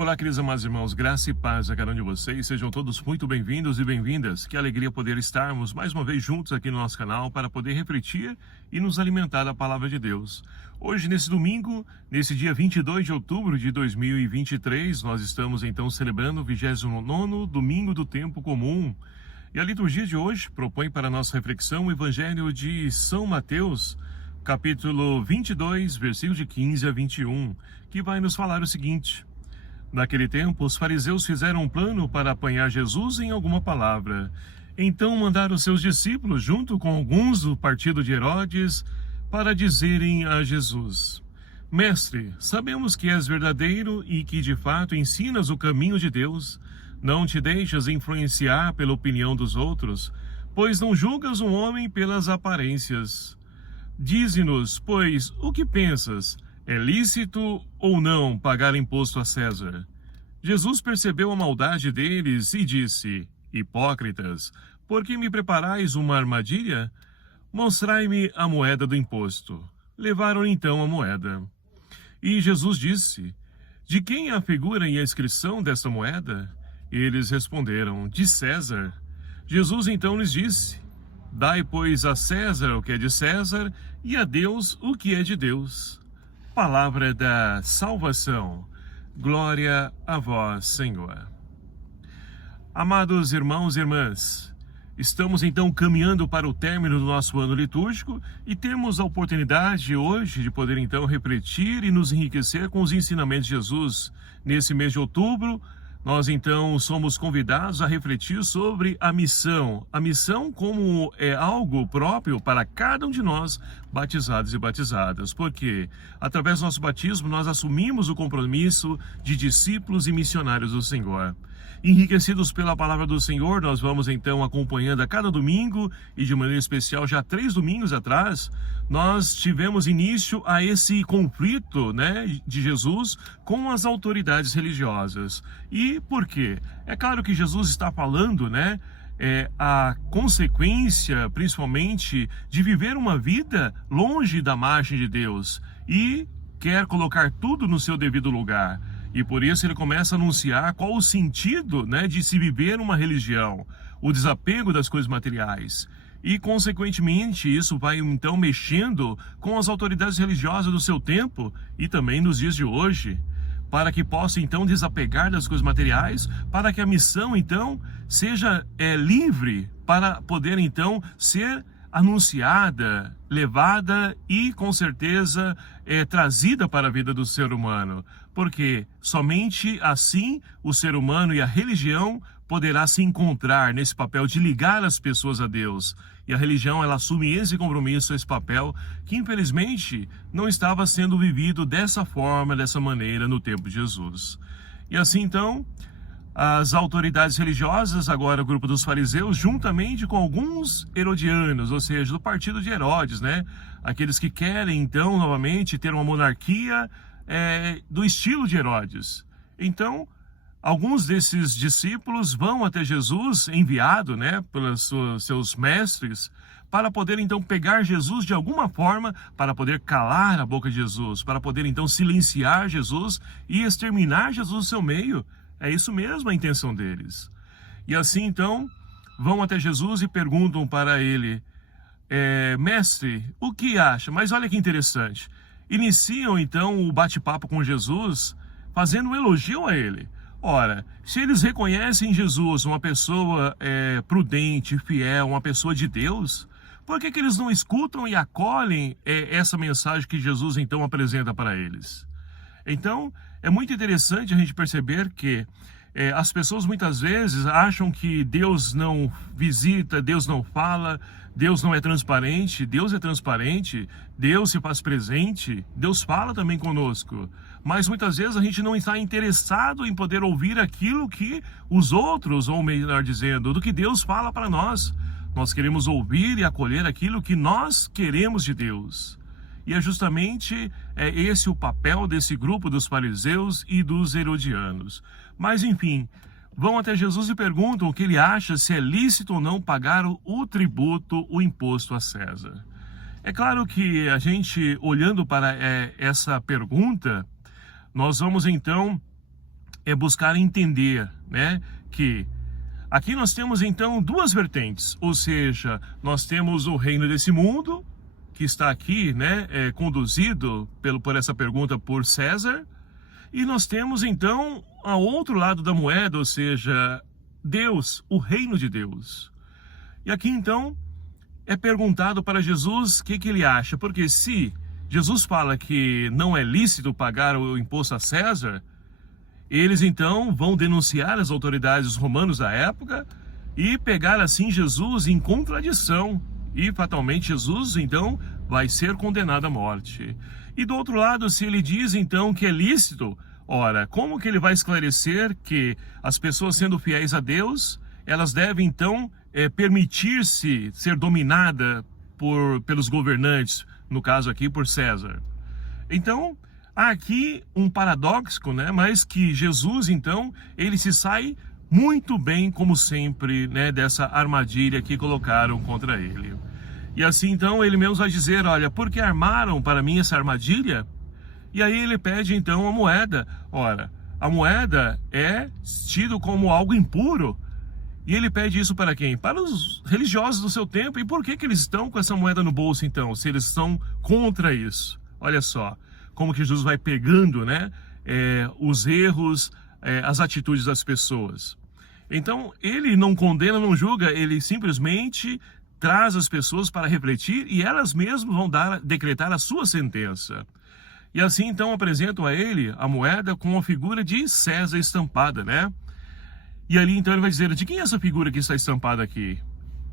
Olá, queridos amados irmãos, graça e paz a cada um de vocês. Sejam todos muito bem-vindos e bem-vindas. Que alegria poder estarmos mais uma vez juntos aqui no nosso canal para poder refletir e nos alimentar da palavra de Deus. Hoje, nesse domingo, nesse dia 22 de outubro de 2023, nós estamos então celebrando o 29º domingo do tempo comum. E a liturgia de hoje propõe para a nossa reflexão o Evangelho de São Mateus, capítulo 22, versículos de 15 a 21, que vai nos falar o seguinte: naquele tempo, os fariseus fizeram um plano para apanhar Jesus em alguma palavra. Então mandaram seus discípulos, junto com alguns do partido de Herodes, para dizerem a Jesus: Mestre, sabemos que és verdadeiro e que de fato ensinas o caminho de Deus. Não te deixas influenciar pela opinião dos outros, pois não julgas um homem pelas aparências. Dize-nos, pois, o que pensas? É lícito ou não pagar imposto a César? Jesus percebeu a maldade deles e disse: Hipócritas, por que me preparais uma armadilha? Mostrai-me a moeda do imposto. Levaram então a moeda. E Jesus disse: De quem é a figura e a inscrição desta moeda? Eles responderam: De César. Jesus então lhes disse: Dai, pois, a César o que é de César e a Deus o que é de Deus. Palavra da salvação. Glória a vós, Senhor. Amados irmãos e irmãs, estamos então caminhando para o término do nosso ano litúrgico e temos a oportunidade hoje de poder então refletir e nos enriquecer com os ensinamentos de Jesus. Nesse mês de outubro, nós então somos convidados a refletir sobre a missão. A missão como é algo próprio para cada um de nós, batizados e batizadas. Porque através do nosso batismo nós assumimos o compromisso de discípulos e missionários do Senhor. Enriquecidos pela palavra do Senhor, nós vamos então acompanhando a cada domingo, e de maneira especial já 3 domingos atrás, nós tivemos início a esse conflito, de Jesus com as autoridades religiosas. E por quê? É claro que Jesus está falando, a consequência, principalmente, de viver uma vida longe da margem de Deus e quer colocar tudo no seu devido lugar. E por isso ele começa a anunciar qual o sentido, de se viver uma religião, o desapego das coisas materiais. E, consequentemente, isso vai então mexendo com as autoridades religiosas do seu tempo e também nos dias de hoje, para que possa então desapegar das coisas materiais, para que a missão então seja livre, para poder então ser anunciada, levada e com certeza trazida para a vida do ser humano, porque somente assim o ser humano e a religião poderá se encontrar nesse papel de ligar as pessoas a Deus. E a religião, ela assume esse compromisso, esse papel, que infelizmente não estava sendo vivido dessa forma, dessa maneira no tempo de Jesus. E assim então, as autoridades religiosas, agora o grupo dos fariseus, juntamente com alguns herodianos, ou seja, do partido de Herodes, aqueles que querem então novamente ter uma monarquia do estilo de Herodes. Então, alguns desses discípulos vão até Jesus, enviado, pelos seus mestres, para poder então pegar Jesus de alguma forma, para poder calar a boca de Jesus, para poder então silenciar Jesus e exterminar Jesus do seu meio. É isso mesmo a intenção deles. E assim então, vão até Jesus e perguntam para ele: Mestre, o que acha? Mas olha que interessante. Iniciam então o bate-papo com Jesus, fazendo um elogio a ele. Ora, se eles reconhecem Jesus uma pessoa prudente, fiel, uma pessoa de Deus, por que eles não escutam e acolhem essa mensagem que Jesus então apresenta para eles? Então, é muito interessante a gente perceber que as pessoas muitas vezes acham que Deus não visita, Deus não fala, Deus não é transparente. Deus é transparente, Deus se faz presente, Deus fala também conosco. Mas muitas vezes a gente não está interessado em poder ouvir aquilo que os outros, ou melhor dizendo, do que Deus fala para nós. Nós queremos ouvir e acolher aquilo que nós queremos de Deus. E é justamente esse o papel desse grupo dos fariseus e dos herodianos. Mas enfim, vão até Jesus e perguntam o que ele acha, se é lícito ou não pagar o tributo, o imposto a César. É claro que a gente, olhando para essa pergunta, nós vamos então é buscar entender, né, que aqui nós temos então duas vertentes, ou seja, nós temos o reino desse mundo, que está aqui, né, conduzido por essa pergunta por César, e nós temos então ao outro lado da moeda, ou seja, Deus, o reino de Deus. E aqui então é perguntado para Jesus o que ele acha, porque se Jesus fala que não é lícito pagar o imposto a César, eles então vão denunciar as autoridades romanas da época e pegar assim Jesus em contradição. E fatalmente Jesus então vai ser condenado à morte. E do outro lado, se ele diz então que é lícito, ora, como que ele vai esclarecer que as pessoas sendo fiéis a Deus, elas devem então permitir-se ser dominada pelos governantes, no caso aqui por César? Então, há aqui um paradoxo, né? Mas que Jesus então, ele se sai muito bem, como sempre, né, dessa armadilha que colocaram contra ele. E assim então ele mesmo vai dizer, olha, por que armaram para mim essa armadilha? E aí ele pede então a moeda. Ora, a moeda é tido como algo impuro. E ele pede isso para quem? Para os religiosos do seu tempo. E por que eles estão com essa moeda no bolso então, se eles são contra isso? Olha só, como que Jesus vai pegando, né, os erros, as atitudes das pessoas. Então, ele não condena, não julga, ele simplesmente traz as pessoas para refletir e elas mesmas vão decretar a sua sentença. E assim, então, apresentam a ele a moeda com a figura de César estampada, né? E ali, então, ele vai dizer, de quem é essa figura que está estampada aqui?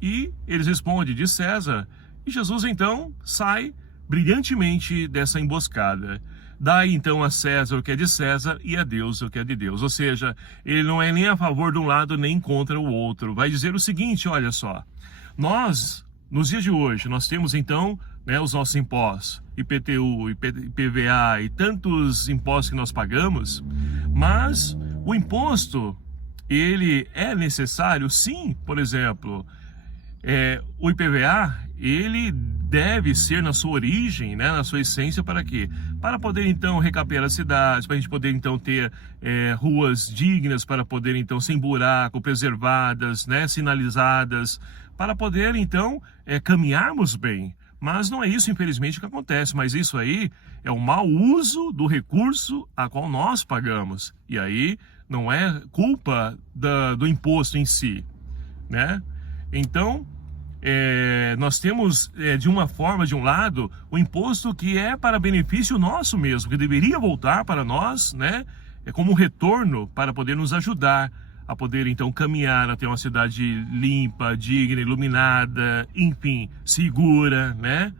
E eles respondem, de César. E Jesus, então, sai brilhantemente dessa emboscada. Dá então a César o que é de César e a Deus o que é de Deus. Ou seja, ele não é nem a favor de um lado nem contra o outro. Vai dizer o seguinte, olha só. Nós, nos dias de hoje, nós temos então, né, os nossos impostos, IPTU, IPVA e tantos impostos que nós pagamos, mas o imposto, ele é necessário? Sim, por exemplo, o IPVA, ele deve ser na sua origem, né, na sua essência, para quê? Para poder então recapear as cidades, para a gente poder então ter ruas dignas, para poder então sem buraco, preservadas, né, sinalizadas, para poder então caminharmos bem. Mas não é isso, infelizmente, que acontece, mas isso aí é o mau uso do recurso a qual nós pagamos. E aí não é culpa do imposto em si, né? Então, nós temos, de uma forma, de um lado, o imposto que é para benefício nosso mesmo, que deveria voltar para nós, né? Como um retorno para poder nos ajudar a poder, então, caminhar até uma cidade limpa, digna, iluminada, enfim, segura, né?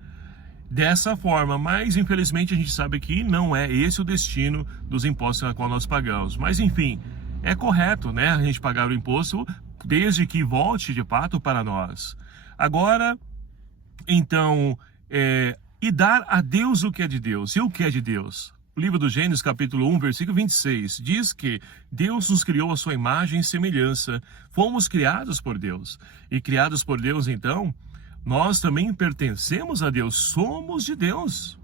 Dessa forma, mas, infelizmente, a gente sabe que não é esse o destino dos impostos a qual nós pagamos. Mas, enfim, é correto, né, a gente pagar o imposto desde que volte, de fato, para nós. Agora, então, e dar a Deus o que é de Deus. E o que é de Deus? O livro do Gênesis, capítulo 1, versículo 26, diz que Deus nos criou à sua imagem e semelhança. Fomos criados por Deus. E criados por Deus, então, nós também pertencemos a Deus. Somos de Deus.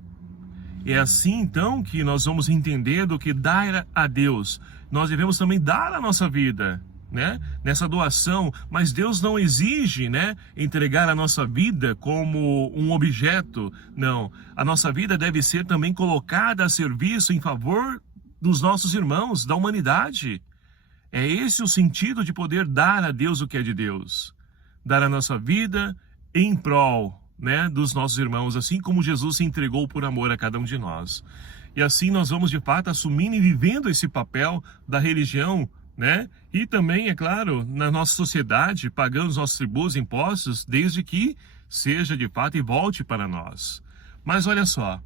É assim, então, que nós vamos entender do que dar a Deus. Nós devemos também dar a nossa vida, né, nessa doação, mas Deus não exige, né, entregar a nossa vida como um objeto. Não, a nossa vida deve ser também colocada a serviço em favor dos nossos irmãos, da humanidade. É esse o sentido de poder dar a Deus o que é de Deus. Dar a nossa vida em prol, né, dos nossos irmãos, assim como Jesus se entregou por amor a cada um de nós. E assim nós vamos de fato assumindo e vivendo esse papel da religião, né? E também, é claro, na nossa sociedade, pagando os nossos tributos, impostos, desde que seja de fato e volte para nós. Mas olha só,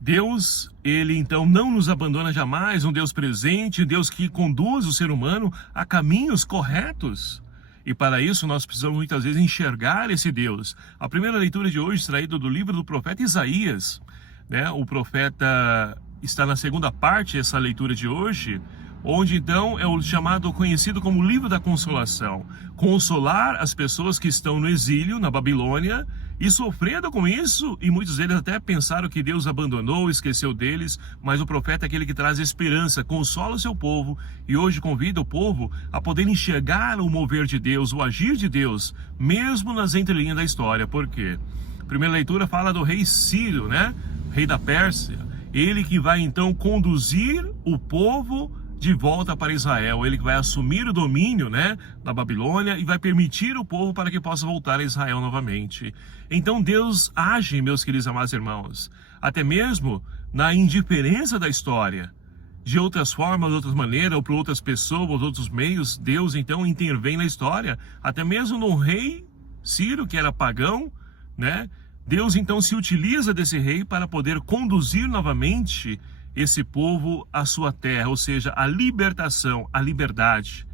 Deus, ele então não nos abandona jamais, um Deus presente, um Deus que conduz o ser humano a caminhos corretos. E para isso nós precisamos muitas vezes enxergar esse Deus. A primeira leitura de hoje, extraída do livro do profeta Isaías, né? O profeta está na segunda parte dessa leitura de hoje, onde então é o chamado, conhecido como livro da consolação. Consolar as pessoas que estão no exílio, na Babilônia, e sofrendo com isso, e muitos deles até pensaram que Deus abandonou, esqueceu deles, mas o profeta é aquele que traz esperança, consola o seu povo, e hoje convida o povo a poder enxergar o mover de Deus, o agir de Deus, mesmo nas entrelinhas da história. Por quê? A primeira leitura fala do rei Ciro, né? Rei da Pérsia. Ele que vai então conduzir o povo de volta para Israel. Ele que vai assumir o domínio, né, da Babilônia e vai permitir o povo para que possa voltar a Israel novamente. Então Deus age, meus queridos amados irmãos, até mesmo na indiferença da história. De outras formas, de outras maneiras, ou por outras pessoas, outros meios, Deus então intervém na história. Até mesmo no rei Ciro, que era pagão, né? Deus então se utiliza desse rei para poder conduzir novamente esse povo à sua terra, ou seja, a libertação, a liberdade.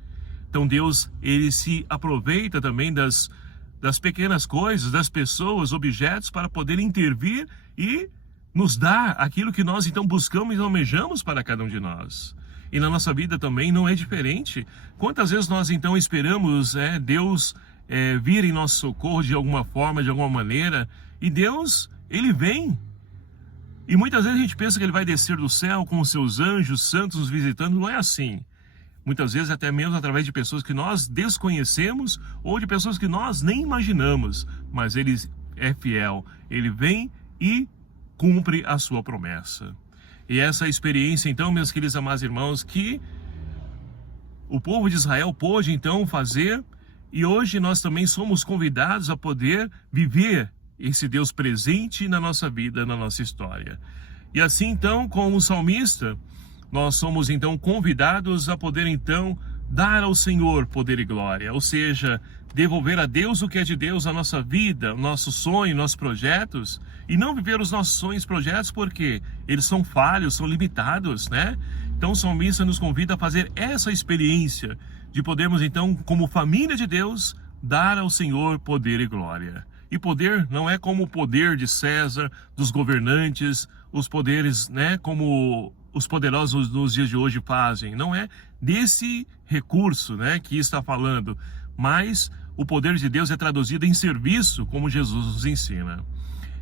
Então Deus, ele se aproveita também das pequenas coisas, das pessoas, objetos, para poder intervir e nos dar aquilo que nós então buscamos e almejamos para cada um de nós. E na nossa vida também não é diferente. Quantas vezes nós então esperamos Deus vir em nosso socorro de alguma forma, de alguma maneira, e Deus, ele vem. E muitas vezes a gente pensa que ele vai descer do céu com os seus anjos santos nos visitando. Não é assim. Muitas vezes até mesmo através de pessoas que nós desconhecemos ou de pessoas que nós nem imaginamos. Mas ele é fiel. Ele vem e cumpre a sua promessa. E essa experiência então, meus queridos amados irmãos, que o povo de Israel pôde então fazer, e hoje nós também somos convidados a poder viver esse Deus presente na nossa vida, na nossa história. E assim então, como o salmista, nós somos então convidados a poder então dar ao Senhor poder e glória, ou seja, devolver a Deus o que é de Deus, a nossa vida, o nosso sonho, nossos projetos, e não viver os nossos sonhos e projetos porque eles são falhos, são limitados, né? Então o salmista nos convida a fazer essa experiência de podermos então, como família de Deus, dar ao Senhor poder e glória. E poder não é como o poder de César, dos governantes, os poderes, né, como os poderosos nos dias de hoje fazem. Não é desse recurso, né, que está falando, mas o poder de Deus é traduzido em serviço, como Jesus nos ensina.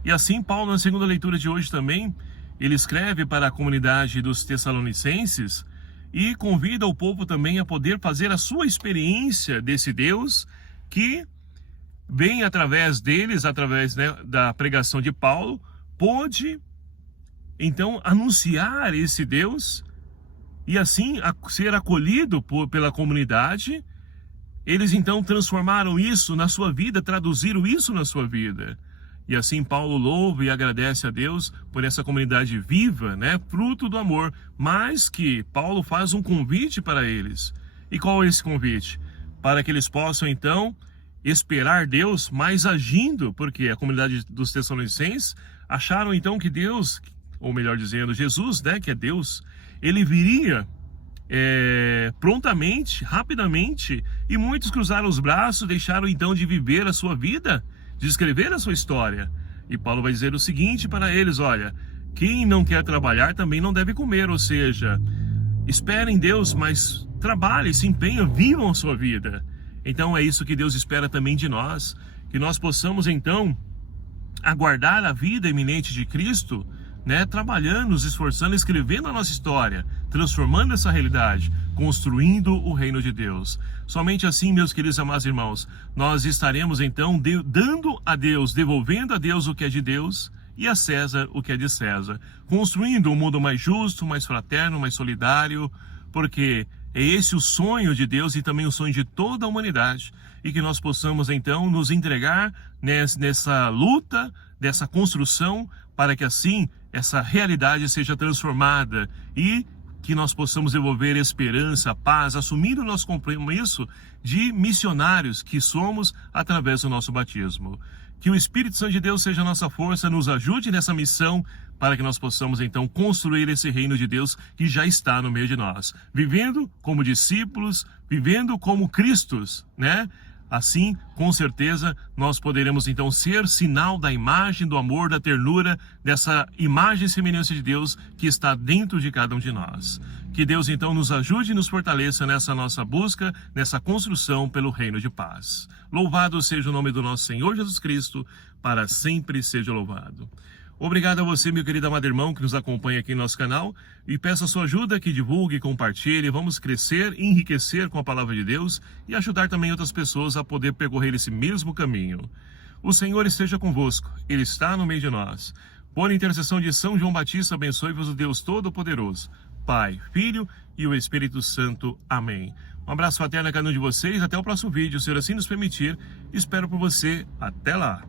E assim Paulo, na segunda leitura de hoje também, ele escreve para a comunidade dos Tessalonicenses e convida o povo também a poder fazer a sua experiência desse Deus que vem através deles, através, né, da pregação de Paulo, pôde então anunciar esse Deus e assim ser acolhido pela comunidade. Eles então transformaram isso na sua vida, traduziram isso na sua vida. E assim Paulo louva e agradece a Deus por essa comunidade viva, né, fruto do amor, mas que Paulo faz um convite para eles. E qual é esse convite? Para que eles possam então esperar Deus, mas agindo, porque a comunidade dos Tessalonicenses acharam então que Deus, ou melhor dizendo, Jesus, né, que é Deus, ele viria prontamente, rapidamente, e muitos cruzaram os braços, deixaram então de viver a sua vida, de escrever a sua história. E Paulo vai dizer o seguinte para eles: olha, quem não quer trabalhar também não deve comer, ou seja, esperem Deus, mas trabalhem, se empenhem, vivam a sua vida. Então é isso que Deus espera também de nós, que nós possamos então aguardar a vida iminente de Cristo, né, trabalhando, nos esforçando, escrevendo a nossa história, transformando essa realidade, construindo o reino de Deus. Somente assim, meus queridos amados irmãos, nós estaremos então dando a Deus, devolvendo a Deus o que é de Deus e a César o que é de César, construindo um mundo mais justo, mais fraterno, mais solidário, porque é esse o sonho de Deus e também o sonho de toda a humanidade, e que nós possamos então nos entregar nessa luta, dessa construção, para que assim essa realidade seja transformada e que nós possamos devolver esperança, paz, assumindo o nosso compromisso de missionários que somos através do nosso batismo. Que o Espírito Santo de Deus seja a nossa força, nos ajude nessa missão, para que nós possamos então construir esse reino de Deus que já está no meio de nós, vivendo como discípulos, vivendo como Cristos, né? Assim, com certeza, nós poderemos então ser sinal da imagem, do amor, da ternura, dessa imagem e semelhança de Deus que está dentro de cada um de nós. Que Deus então nos ajude e nos fortaleça nessa nossa busca, nessa construção pelo reino de paz. Louvado seja o nome do nosso Senhor Jesus Cristo, para sempre seja louvado. Obrigado a você, meu querido amado irmão, que nos acompanha aqui no nosso canal, e peço a sua ajuda, que divulgue, compartilhe, vamos crescer, enriquecer com a palavra de Deus e ajudar também outras pessoas a poder percorrer esse mesmo caminho. O Senhor esteja convosco, Ele está no meio de nós. Por intercessão de São João Batista, abençoe-vos o Deus Todo-Poderoso, Pai, Filho e o Espírito Santo. Amém. Um abraço fraterno a cada um de vocês, até o próximo vídeo, se assim nos permitir. Espero por você. Até lá.